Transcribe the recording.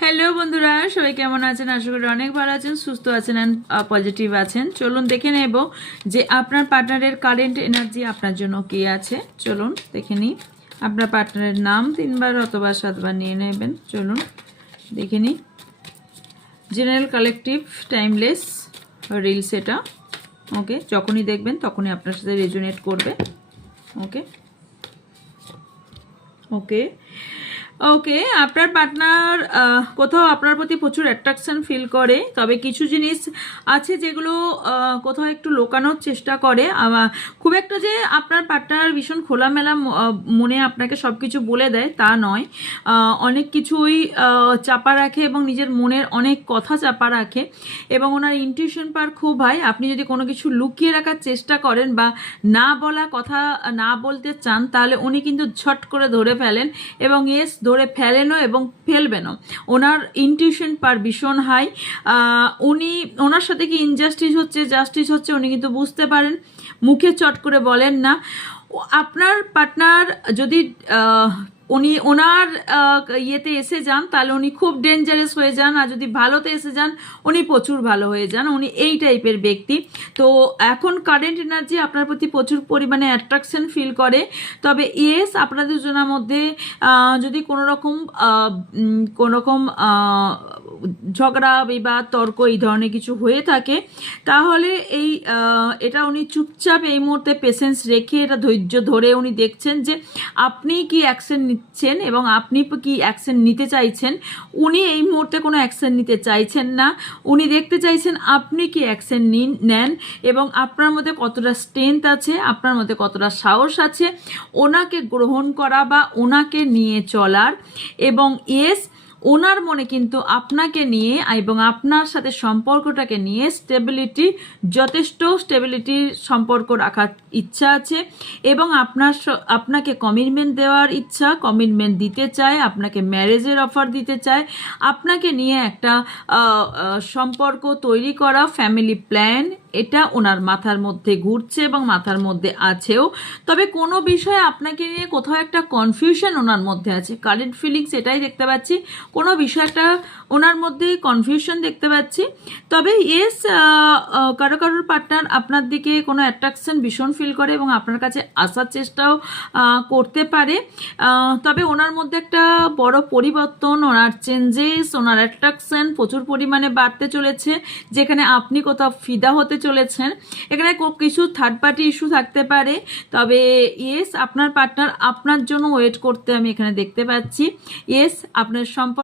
Hello বন্ধুরা, সবাই কেমন আছেন? আশা করি অনেক ভালো আছেন, সুস্থ আছেন অ্যান্ড পজিটিভ আছেন। চলুন দেখে নেব যে আপনার পার্টনারের কারেন্ট এনার্জি আপনার জন্য কি আছে। চলুন দেখে নিই। আপনার পার্টনারের নাম 3বার অথবা 7বার নিয়ে নেবেন। চলুন দেখে নিই। জেনারেল, কালেকটিভ, টাইমলেস, রিলস এটা। ওকে, যখনই দেখবেন তখনই আপনার সাথে রেজোনেট করবে। ওকে ওকে ওকে আপনার পার্টনার কোথাও আপনার প্রতি প্রচুর অ্যাট্রাকশন ফিল করে, তবে কিছু জিনিস আছে যেগুলো কোথাও একটু লুকানোর চেষ্টা করে। খুব একটা যে আপনার পার্টনার ভীষণ খোলামেলা মনে আপনাকে সব কিছু বলে দেয় তা নয়। অনেক কিছুই চাপা রাখে এবং নিজের মনের অনেক কথা চাপা রাখে এবং ওনার ইনটিউশন পাওয়ার খুব হয়। আপনি যদি কোনো কিছু লুকিয়ে রাখার চেষ্টা করেন বা না বলা কথা না বলতে চান, তাহলে উনি কিন্তু ঝট করে ধরে ফেলেন এবং ধরে ফেলেনও এবং ফেলবেনও। ওনার ইনটিউশন পার ভীষণ হাই। ওনার সাথে কি ইনজাস্টিস হচ্ছে জাস্টিস হচ্ছে উনি কিন্তু বুঝতে পারেন, মুখে চট করে বলেন না। আপনার পার্টনার যদি উনি ওনার ইয়েতে এসে যান তাহলে উনি খুব ডেঞ্জারাস হয়ে যান, আর যদি ভালোতে এসে যান উনি প্রচুর ভালো হয়ে যান। উনি এই টাইপের ব্যক্তি। তো এখন কারেন্ট এনার্জি আপনার প্রতি প্রচুর পরিমাণে অ্যাট্রাকশন ফিল করে। তবে আপনাদের দুজনের মধ্যে যদি কোনো রকম ঝগড়া বিবাদ তর্ক এই ধরনের কিছু হয়ে থাকে, তাহলে এটা উনি চুপচাপ এই মুহূর্তে পেশেন্স রেখে এটা ধৈর্য ধরে উনি দেখছেন যে আপনি কি অ্যাকশন নিচ্ছেন এবং আপনি কি অ্যাকশন নিতে চাইছেন। উনি এই মুহূর্তে কোনো অ্যাকশন নিতে চাইছেন না। উনি দেখতে চাইছেন আপনি কি অ্যাকশন নেন এবং আপনার মধ্যে কতটা স্ট্রেংথ আছে, আপনার মধ্যে কতটা সাহস আছে ওনাকে গ্রহণ করা বা ওনাকে নিয়ে চলার। এবং ওনার মনে কিন্তু আপনাকে নিয়ে এবং আপনার সাথে সম্পর্কটাকে নিয়ে যথেষ্ট স্টেবিলিটির সম্পর্ক রাখার ইচ্ছা আছে এবং আপনাকে কমিটমেন্ট দেওয়ার ইচ্ছা, কমিটমেন্ট দিতে চায়, আপনাকে ম্যারেজের অফার দিতে চায়, আপনাকে নিয়ে একটা সম্পর্ক তৈরি করা ফ্যামিলি প্ল্যান, এটা ওনার মাথার মধ্যে ঘুরছে এবং মাথার মধ্যে আছেও। তবে কোনো বিষয়ে আপনাকে নিয়ে কোথাও একটা কনফিউশন ওনার মধ্যে আছে। কারেন্ট ফিলিংস এটাই দেখতে পাচ্ছি, কোনো বিষয় একটা ওনার মধ্যে কনফিউশন দেখতে পাচ্ছি। তবে কারোর পার্টনার আপনার দিকে কোনো অ্যাট্রাকশন ভীষণ ফিল করে এবং আপনার কাছে আসার চেষ্টাও করতে পারে। তবে ওনার মধ্যে একটা বড় পরিবর্তন, ওনার চেঞ্জেস, ওনার অ্যাট্রাকশন প্রচুর পরিমাণে বাড়তে চলেছে, যেখানে আপনি কোথাও ফিদা হতে চলেছেন। এখানে কিছু থার্ড পার্টি ইস্যু থাকতে পারে। তবে আপনার পার্টনার আপনার জন্য ওয়েট করতে আমি এখানে দেখতে পাচ্ছি। আপনার সম্পর্ক